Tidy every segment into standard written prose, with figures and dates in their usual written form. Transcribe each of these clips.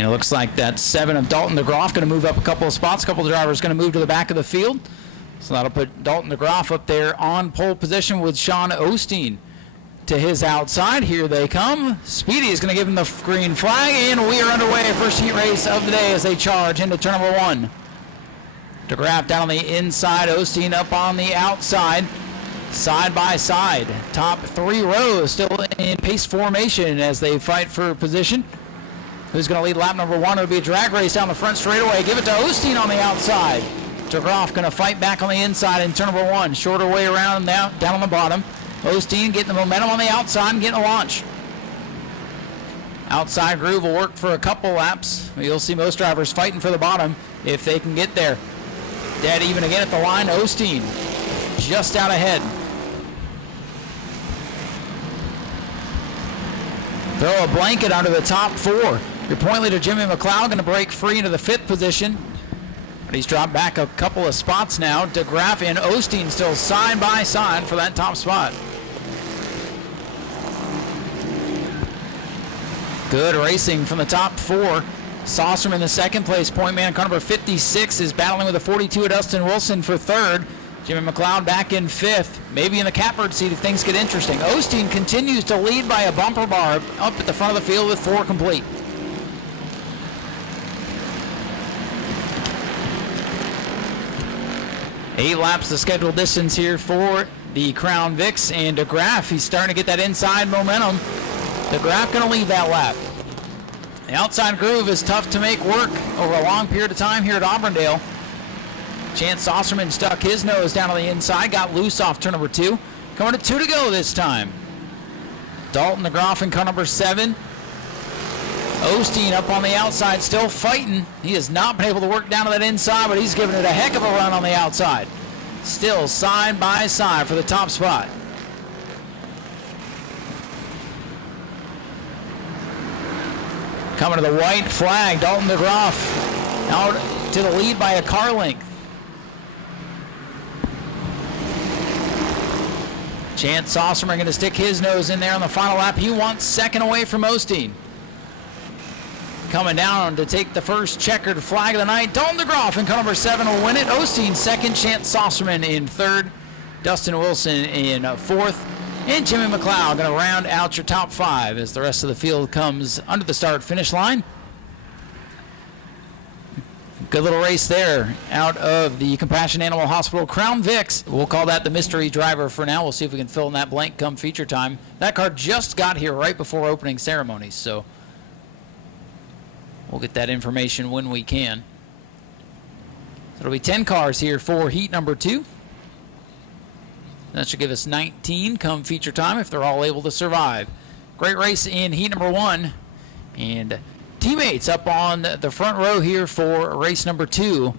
And it looks like that 7 of Dalton DeGroff going to move up a couple of spots. A couple of drivers going to move to the back of the field. So that'll put Dalton DeGroff up there on pole position with Sean Osteen to his outside. Here they come. Speedy is going to give him the green flag, and we are underway. First heat race of the day as they charge into turn number 1. DeGroff down on the inside, Osteen up on the outside. Side by side. Top 3 rows still in pace formation as they fight for position. Who's going to lead lap number 1? It'll be a drag race down the front straightaway. Give it to Osteen on the outside. DeGroff going to fight back on the inside in turn number 1. Shorter way around now, down on the bottom. Osteen getting the momentum on the outside and getting a launch. Outside groove will work for a couple laps. You'll see most drivers fighting for the bottom if they can get there. Dead even again at the line. Osteen just out ahead. Throw a blanket under the top 4. Your point leader Jimmy McLeod going to break free into the 5th position. But he's dropped back a couple of spots now. DeGroff and Osteen still side by side for that top spot. Good racing from the top 4. Saucerman in the 2nd place point man. Car number 56 is battling with a 42 of Dustin Wilson for 3rd. Jimmy McLeod back in 5th, maybe in the catbird seat if things get interesting. Osteen continues to lead by a bumper bar up at the front of the field with 4 complete. Eight laps the scheduled distance here for the Crown Vics, and DeGroff, he's starting to get that inside momentum. DeGroff going to lead that lap. The outside groove is tough to make work over a long period of time here at Auburndale. Chance Saucerman stuck his nose down on the inside, got loose off turn number 2. Coming to 2 to go this time. Dalton DeGroff in car number 7. Osteen up on the outside, still fighting. He has not been able to work down to that inside, but he's giving it a heck of a run on the outside. Still side by side for the top spot. Coming to the white flag, Dalton DeGroff out to the lead by a car length. Chance Saucerman going to stick his nose in there on the final lap. He wants 2nd away from Osteen. Coming down to take the first checkered flag of the night. Dalton DeGroff in car number 7 will win it. Osteen 2nd, Chance Saucerman in 3rd, Dustin Wilson in 4th, and Jimmy McLeod going to round out your top 5 as the rest of the field comes under the start-finish line. Good little race there out of the Compassion Animal Hospital Crown Vics. We'll call that the mystery driver for now. We'll see if we can fill in that blank come feature time. That car just got here right before opening ceremonies, so we'll get that information when we can. So it'll be 10 cars here for heat number 2. That should give us 19 come feature time if they're all able to survive. Great race in heat number 1. And teammates up on the front row here for race number 2.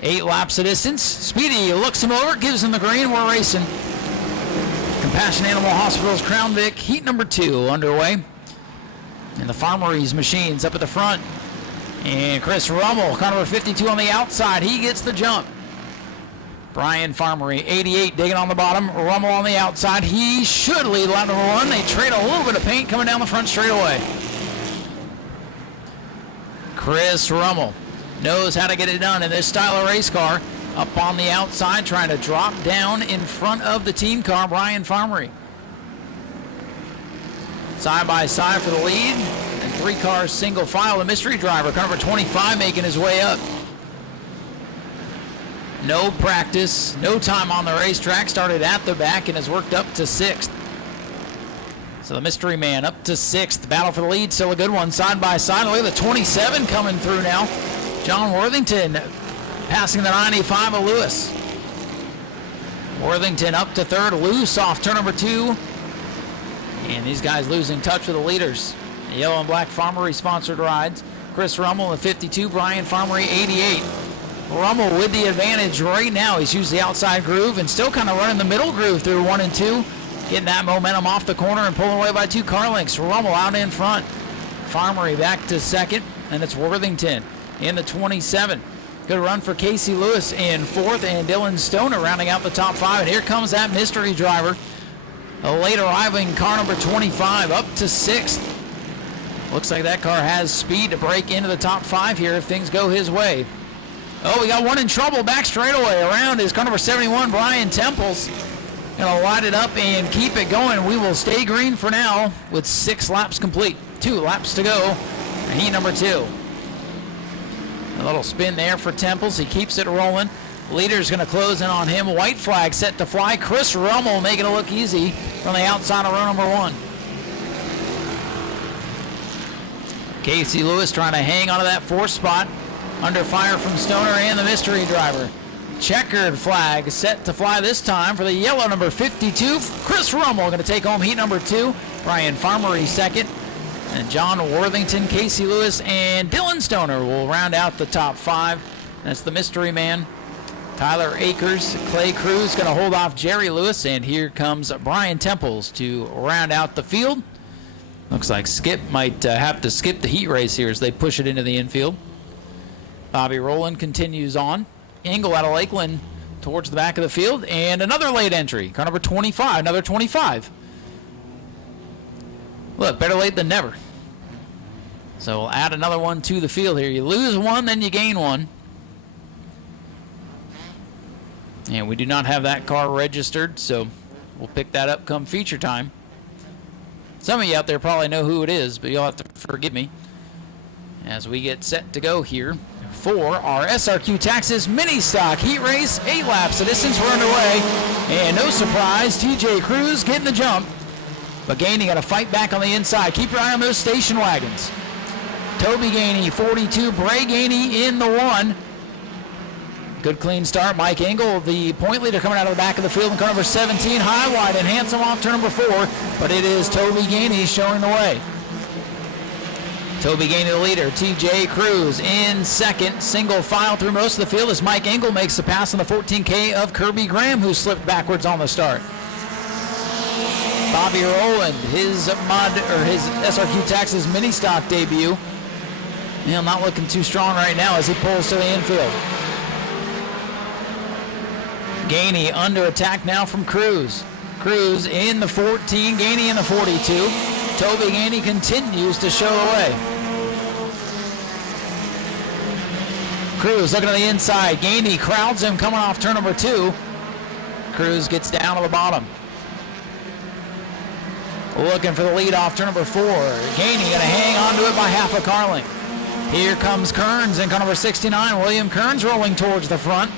8 laps of distance. Speedy looks him over, gives him the green. We're racing. Compassion Animal Hospital's Crown Vic heat number 2 underway. And the Farmeries machines up at the front. And Chris Rummel, car number 52 on the outside. He gets the jump. Brian Farmery, 88, digging on the bottom. Rummel on the outside. He should lead lap number 1. They trade a little bit of paint coming down the front straightaway. Chris Rummel knows how to get it done in this style of race car. Up on the outside, trying to drop down in front of the team car, Brian Farmery. Side by side for the lead. And 3 cars single file. The mystery driver, car number 25, making his way up. No practice, no time on the racetrack. Started at the back and has worked up to 6th. So the mystery man up to 6th. Battle for the lead, still a good one, side by side. Look at the 27 coming through now. John Worthington passing the 95 of Lewis. Worthington up to 3rd, loose off turn number 2. And these guys losing touch with the leaders. The yellow and black Farmery sponsored rides. Chris Rummel in 52, Brian Farmery 88. Rummel with the advantage right now. He's used the outside groove and still kind of running the middle groove through 1 and 2. Getting that momentum off the corner and pulling away by 2 car lengths. Rummel out in front. Farmery back to 2nd, and it's Worthington in the 27. Good run for Casey Lewis in 4th, and Dylan Stoner rounding out the top 5. And here comes that mystery driver. A late arriving car number 25 up to 6th. Looks like that car has speed to break into the top 5 here if things go his way. Oh, we got one in trouble back straightaway. Around is car number 71, Brian Temples. Gonna light it up and keep it going. We will stay green for now with 6 laps complete. 2 laps to go. Heat number 2. A little spin there for Temples. He keeps it rolling. Leader's going to close in on him. White flag set to fly. Chris Rummel making it look easy from the outside of row number 1. Casey Lewis trying to hang onto that 4th spot. Under fire from Stoner and the mystery driver. Checkered flag set to fly this time for the yellow number 52. Chris Rummel going to take home heat number 2. Brian Farmery second. And John Worthington, Casey Lewis, and Dylan Stoner will round out the top 5. That's the mystery man. Tyler Akers, Clay Cruz going to hold off Jerry Lewis, and here comes Brian Temples to round out the field. Looks like Skip might have to skip the heat race here as they push it into the infield. Bobby Rowland continues on. Engel out of Lakeland towards the back of the field, and another late entry. Car number 25, another 25. Look, better late than never. So we'll add another one to the field here. You lose one, then you gain one. And we do not have that car registered, so we'll pick that up come feature time. Some of you out there probably know who it is, but you'll have to forgive me as we get set to go here for our SRQ Taxis mini stock heat race. 8 laps of distance were underway, and no surprise, TJ Cruz getting the jump, but Gainey got to fight back on the inside. Keep your eye on those station wagons. Toby Gainey 42, Bray Gainey in the 1. Good clean start. Mike Engel, the point leader, coming out of the back of the field in car number 17. High wide and handsome off turn number 4, but it is Toby Gainey showing the way. Toby Gainey the leader. TJ Cruz in second. Single file through most of the field as Mike Engel makes the pass on the 14K of Kirby Graham, who slipped backwards on the start. Bobby Rowland, his SRQ Taxis mini stock debut. Not looking too strong right now as he pulls to the infield. Gainey under attack now from Cruz. Cruz in the 14, Gainey in the 42. Toby Gainey continues to show the way. Cruz looking to the inside. Gainey crowds him coming off turn number 2. Cruz gets down to the bottom. Looking for the lead off turn number 4. Gainey going to hang on to it by half a car length. Here comes Kearns in car number 69. William Kearns rolling towards the front.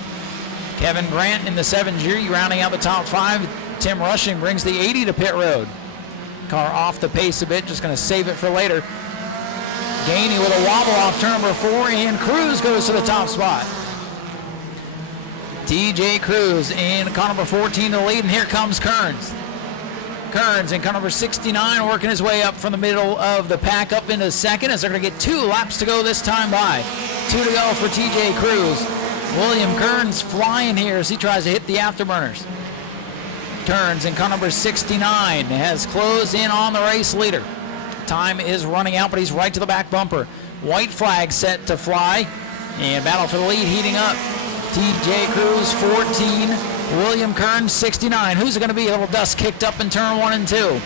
Kevin Grant in the 7G rounding out the top 5. Tim Rushing brings the 80 to pit road. Car off the pace a bit, just going to save it for later. Gainey with a wobble off turn number 4, and Cruz goes to the top spot. TJ Cruz in car number 14 to lead, and here comes Kearns. Kearns in car number 69 working his way up from the middle of the pack up into second as they're going to get 2 laps to go this time by. 2 to go for TJ Cruz. William Kearns flying here as he tries to hit the afterburners. Kearns in car number 69 has closed in on the race leader. Time is running out, but he's right to the back bumper. White flag set to fly, and battle for the lead heating up. TJ Cruz 14, William Kearns 69. Who's it going to be? A little dust kicked up in turn 1 and 2.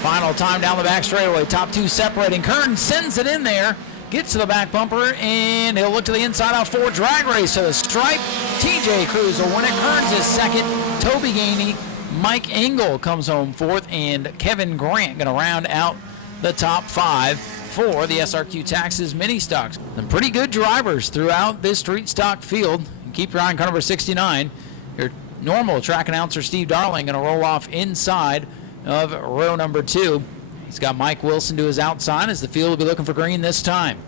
Final time down the back straightaway. Top 2 separating. Kearns sends it in there. Gets to the back bumper, and he'll look to the inside out 4. Drag race to the stripe. TJ Cruz will win it. Kearns is second. Toby Gainey, Mike Engel comes home 4th, and Kevin Grant going to round out the top 5 for the SRQ Taxis mini stocks. Some pretty good drivers throughout this street stock field. Keep your eye on car number 69. Your normal track announcer Steve Darling going to roll off inside of row number 2. He's got Mike Wilson to his outside as the field will be looking for green this time.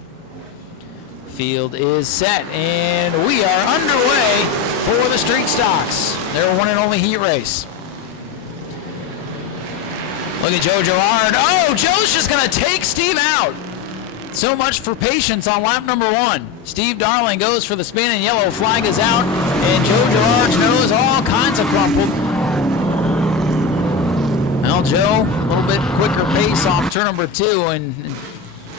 Field is set, and we are underway for the street stocks. Their one and only heat race. Look at Joe Girard. Oh, Joe's just going to take Steve out. So much for patience on lap number 1. Steve Darling goes for the spin, and yellow flag is out, and Joe Girard's nose all kinds of crumpled. Well, Joe, a little bit quicker pace off turn number 2, and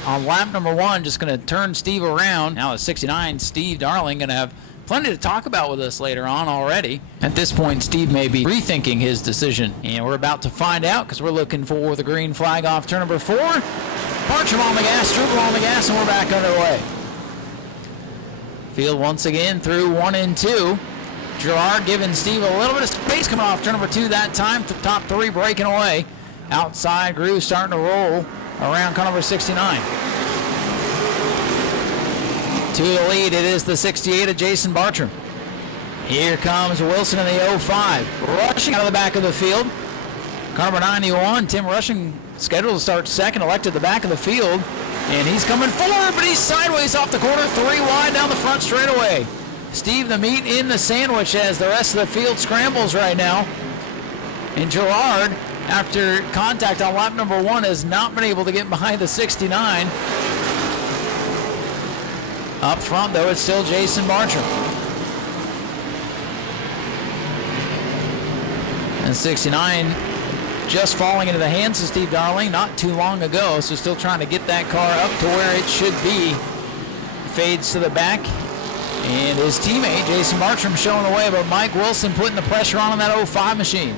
on lap number 1, just going to turn Steve around. Now at 69, Steve Darling going to have plenty to talk about with us later on already. At this point, Steve may be rethinking his decision, and we're about to find out because we're looking for the green flag off turn number 4. Bartram on the gas, Struble on the gas, and we're back underway. Field once again through 1 and 2. Gerard giving Steve a little bit of space coming off turn number 2 that time. The top 3 breaking away. Outside groove starting to roll around car number 69. To the lead, it is the 68 of Jason Bartram. Here comes Wilson in the 05. Rushing out of the back of the field. Car number 91, Tim Rushing, scheduled to start second, elected the back of the field. And he's coming forward, but he's sideways off the corner, 3 wide down the front straightaway. Steve, the meat in the sandwich as the rest of the field scrambles right now. And Gerard, after contact on lap number 1, has not been able to get behind the 69. Up front, though, it's still Jason Bartram. And 69 just falling into the hands of Steve Darling not too long ago, so still trying to get that car up to where it should be. Fades to the back, and his teammate Jason Bartram showing the way, but Mike Wilson putting the pressure on that 05 machine.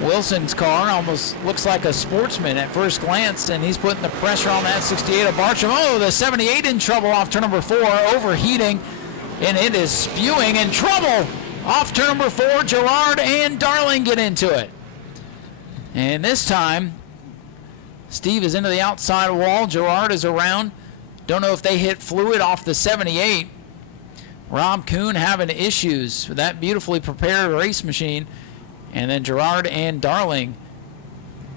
Wilson's car almost looks like a sportsman at first glance, and he's putting the pressure on that 68 of Bartram. Oh, the 78 in trouble off turn number 4, overheating, and it is spewing in trouble. Off turn number 4, Gerard and Darling get into it. And this time, Steve is into the outside wall. Gerard is around. Don't know if they hit fluid off the 78. Rob Kuhn having issues with that beautifully prepared race machine. And then Gerard and Darling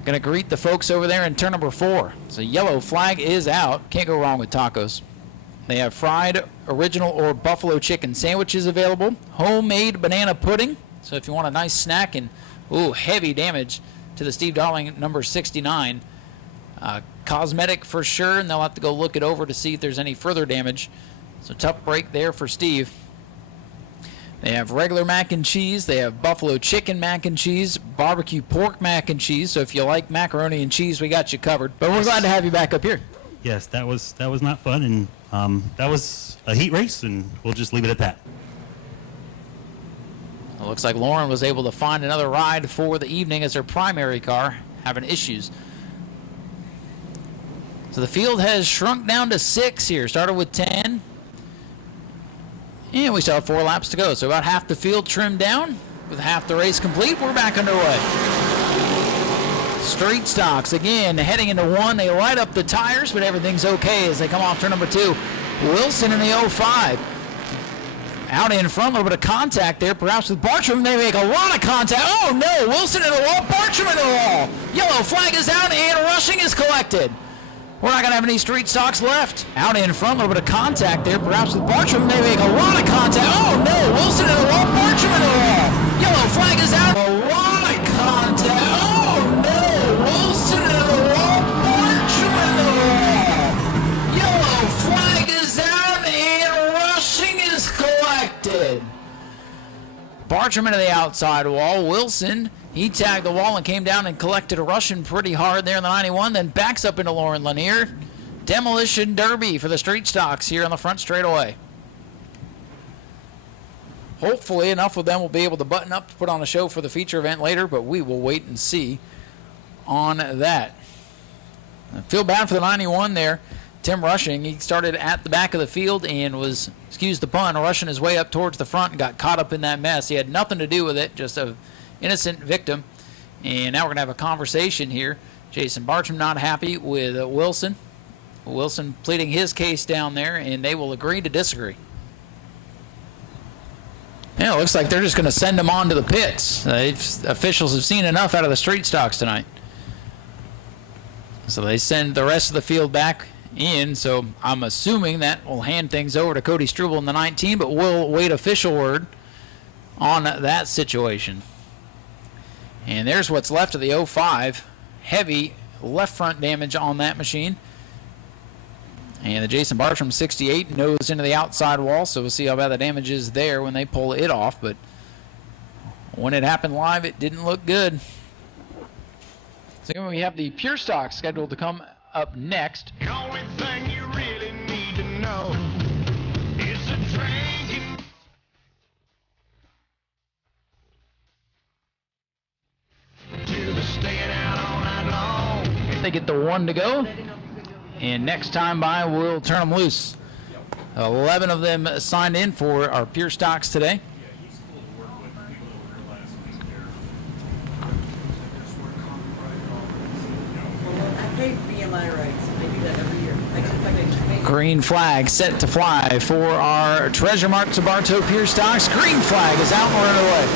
going to greet the folks over there in turn number 4. So yellow flag is out. Can't go wrong with tacos. They have fried, original, or buffalo chicken sandwiches available. Homemade banana pudding. So if you want a nice snack and, ooh, heavy damage to the Steve Darling number 69. Cosmetic for sure, and they'll have to go look it over to see if there's any further damage. So tough break there for Steve. They have regular mac and cheese. They have buffalo chicken mac and cheese, barbecue pork mac and cheese. So if you like macaroni and cheese, we got you covered. But we're glad to have you back up here. Yes, that was not fun, and that was a heat race, and we'll just leave it at that. It looks like Lauren was able to find another ride for the evening as her primary car having issues. So the field has shrunk down to 6 here. Started with 10. And we still have 4 laps to go. So about half the field trimmed down. With half the race complete, we're back underway. Street stocks again heading into 1. They light up the tires, but everything's okay as they come off turn number 2. Wilson in the 05. Out in front, a little bit of contact there, perhaps with Bartram. They make a lot of contact. Oh no, Wilson in the wall, Bartram in the wall. Yellow flag is out and Rushing is collected. We're not going to have any street stocks left. Out in front, a little bit of contact there, perhaps with Bartram. They make a lot of contact. Oh no, Wilson in the wall, Bartram in the wall. Yellow flag is out. A lot of contact. Oh no, Wilson in the wall, Bartram in the wall. Yellow flag is out and Rushing is collected. Bartram into the outside wall. Wilson, he tagged the wall and came down and collected a Russian pretty hard there in the 91, then backs up into Lauren Lanier. Demolition derby for the street stocks here on the front straightaway. Hopefully enough of them will be able to button up to put on a show for the feature event later, but we will wait and see on that. I feel bad for the 91 there. Tim Rushing, he started at the back of the field and was, excuse the pun, rushing his way up towards the front and got caught up in that mess. He had nothing to do with it, just a innocent victim. And now we're going to have a conversation here. Jason Bartram not happy with Wilson. Wilson pleading his case down there, and they will agree to disagree. Yeah, it looks like they're just going to send him on to the pits. Officials have seen enough out of the street stocks tonight. So they send the rest of the field back in, so I'm assuming that will hand things over to Cody Struble in the 19, but we'll wait official word on that situation. And there's what's left of the 05. Heavy left front damage on that machine. And the Jason Bartram 68 nose into the outside wall, so we'll see how bad the damage is there when they pull it off. But when it happened live, it didn't look good. So we have the pure stock scheduled to come up next. The only thing you really need to know is a drinking. To the staying out all night long. They get the 1 to go. And next time by, we'll turn them loose. 11 of them signed in for our pure stocks today. Green flag set to fly for our Treasure Mark Bartow pure stocks. Green flag is out and we're underway.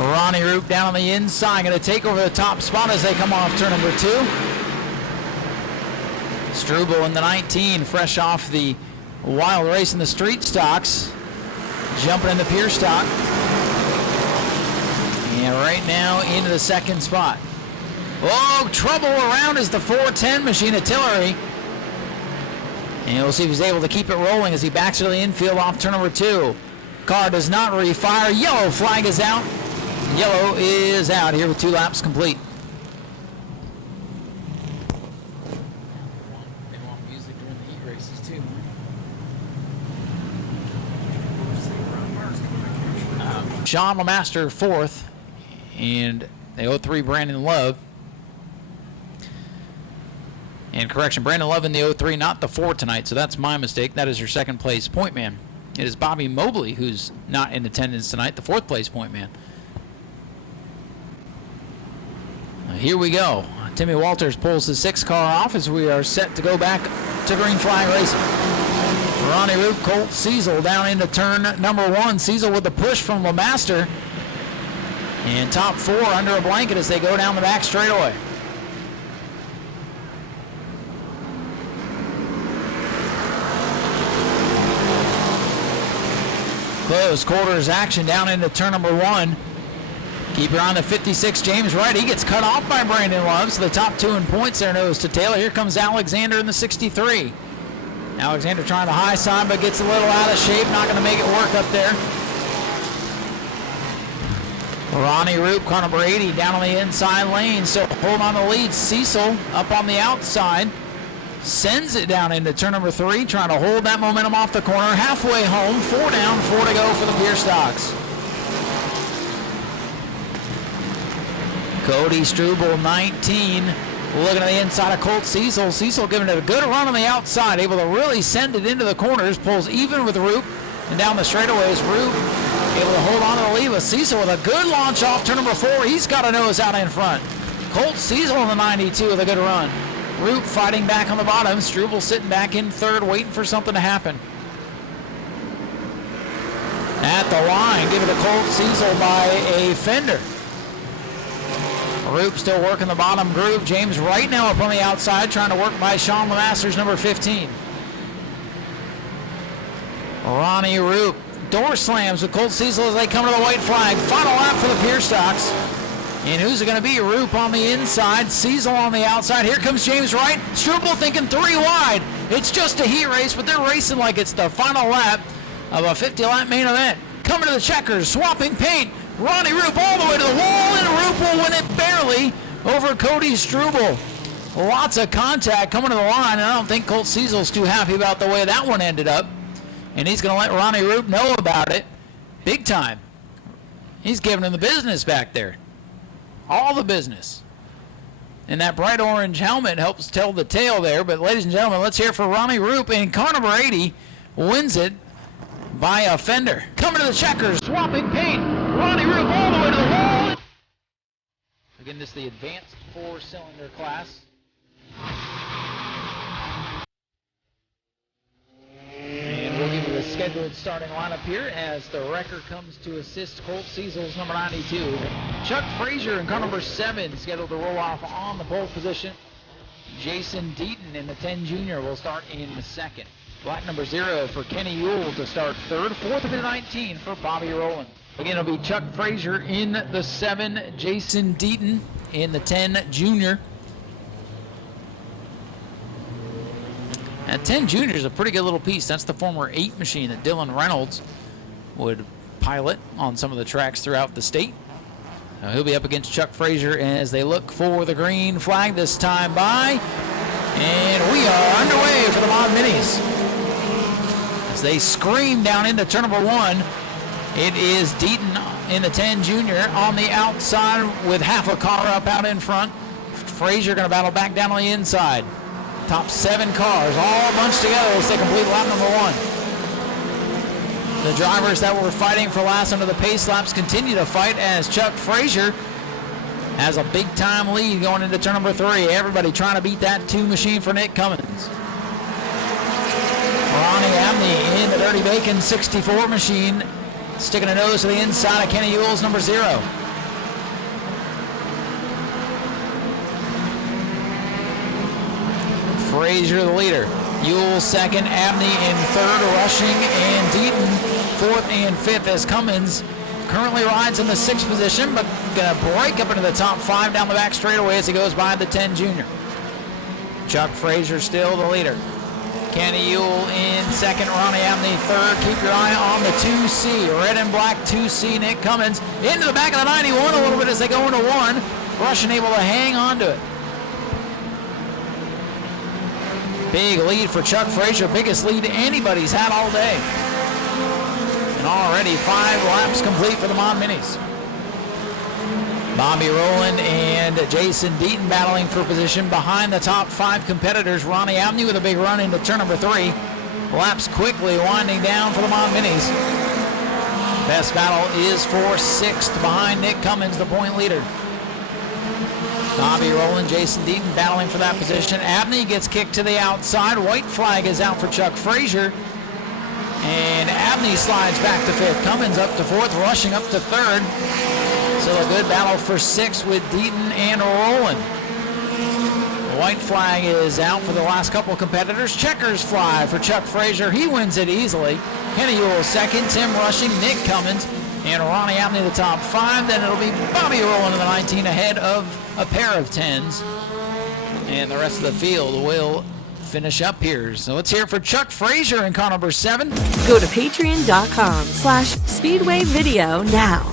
Ronnie Roop down on the inside, going to take over the top spot as they come off turn number 2. Struble in the 19, fresh off the wild race in the street stocks, jumping in the pure stock. And right now into the second spot. Oh, trouble around is the 410 machine artillery. And we'll see if he's able to keep it rolling as he backs to the infield off turn number 2. Car does not refire. Yellow flag is out. Yellow is out here with 2 laps complete. They want music during the heat races too. Sean LeMaster 4th, and the 03 Brandon Love. And correction, Brandon Love in the 03, not the 4 tonight, so that's my mistake. That is your second place point man. It is Bobby Mobley who's not in attendance tonight, the 4th place point man. Here we go. Timmy Walters pulls the 6 car off as we are set to go back to green flag racing. Ronnie Roop, Colt Cecil down into turn number 1. Cecil with the push from LeMaster. And top 4 under a blanket as they go down the back straightaway. Close quarters action down into turn number 1. Keep your eye on the 56, James Wright. He gets cut off by Brandon Love, so the top 2 in points there nose to tail. Here comes Alexander in the 63. Alexander trying the high side, but gets a little out of shape. Not going to make it work up there. Ronnie Roop, car number 80, down on the inside lane. So hold on the lead. Cecil up on the outside. Sends it down into turn number 3, trying to hold that momentum off the corner. Halfway home, 4 down, 4 to go for the pure stocks. Cody Struble, 19, looking at the inside of Colt Cecil. Cecil giving it a good run on the outside, able to really send it into the corners, pulls even with Roop, and down the straightaways, Roop able to hold on to the lead with Cecil with a good launch off turn number 4. He's got a nose out in front. Colt Cecil in the 92 with a good run. Roop fighting back on the bottom. Struble sitting back in 3rd, waiting for something to happen. At the line, give it to Colt Cecil by a fender. Roop still working the bottom groove. James Wright now up on the outside, trying to work by Sean LeMaster's number 15. Ronnie Roop, door slams with Colt Cecil as they come to the white flag. Final lap for the pure stocks. And who's it going to be? Roop on the inside, Cecil on the outside. Here comes James Wright. Struble thinking 3 wide. It's just a heat race, but they're racing like it's the final lap of a 50-lap main event. Coming to the checkers, swapping paint. Ronnie Roop all the way to the wall, and Roop will win it barely over Cody Struble. Lots of contact coming to the line, and I don't think Colt Cecil's too happy about the way that one ended up. And he's going to let Ronnie Roop know about it big time. He's giving him the business back there. All the business. And that bright orange helmet helps tell the tale there. But ladies and gentlemen, let's hear it for Ronnie Roop. And car number 80 wins it by a fender. Coming to the checkers, swapping paint. Ronnie Roop all the way to the wall. Again, this is the advanced 4-cylinder class. And we'll give you the scheduled starting lineup here as the wrecker comes to assist Colt Cecil's number 92. Chuck Frazier in car number 7 scheduled to roll off on the pole position. Jason Deaton in the 10 junior will start in the 2nd. Black number 0 for Kenny Ewell to start 3rd. 4th of the 19 for Bobby Rowland. Again, it'll be Chuck Frazier in the 7, Jason Deaton in the 10 junior. That 10 junior is a pretty good little piece. That's the former 8 machine that Dylan Reynolds would pilot on some of the tracks throughout the state. He'll be up against Chuck Frazier as they look for the green flag this time by. And we are underway for the Mod Minis. As they scream down into turn number 1, it is Deaton in the 10 junior on the outside with half a car up out in front. Frazier going to battle back down on the inside. Top 7 cars all bunched together as they complete lap number 1. The drivers that were fighting for last under the pace laps continue to fight as Chuck Frazier has a big-time lead going into turn number 3. Everybody trying to beat that 2 machine for Nick Cummins. Ronnie Abney in the Dirty Bacon 64 machine, sticking a nose to the inside of Kenny Ewell's number 0. Frazier the leader. Ewell second, Abney in third, Rushing and Deaton fourth and fifth as Cummins currently rides in the 6th position, but gonna break up into the top 5 down the back straightaway as he goes by the 10 junior. Chuck Frazier still the leader. Kenny Ewell in second, Ronnie Abney third. Keep your eye on the 2C, red and black 2C, Nick Cummins into the back of the 91 a little bit as they go into 1. Rushing able to hang on to it. Big lead for Chuck Frazier, biggest lead anybody's had all day. And already 5 laps complete for the Mon Minis. Bobby Rowland and Jason Deaton battling for position behind the top 5 competitors. Ronnie Abney with a big run into turn number 3. Laps quickly winding down for the Mon Minis. Best battle is for 6th behind Nick Cummins, the point leader. Bobby Rowland, Jason Deaton battling for that position. Abney gets kicked to the outside. White flag is out for Chuck Frazier. And Abney slides back to 5th. Cummins up to 4th, Rushing up to 3rd. So a good battle for 6th with Deaton and Rowland. The white flag is out for the last couple of competitors. Checkers fly for Chuck Frazier. He wins it easily. Kenny Ewell second, Tim Rushing, Nick Cummins, and Ronnie Abney the top 5. Then it'll be Bobby Rowland in the 19 ahead of a pair of 10s. And the rest of the field will finish up here. So let's hear it for Chuck Frazier in car number 7. Go to patreon.com/Speedway Video now.